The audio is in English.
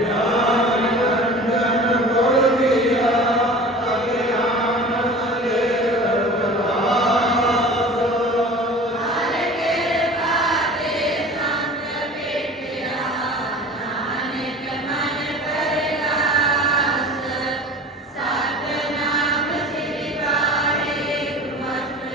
Yeah.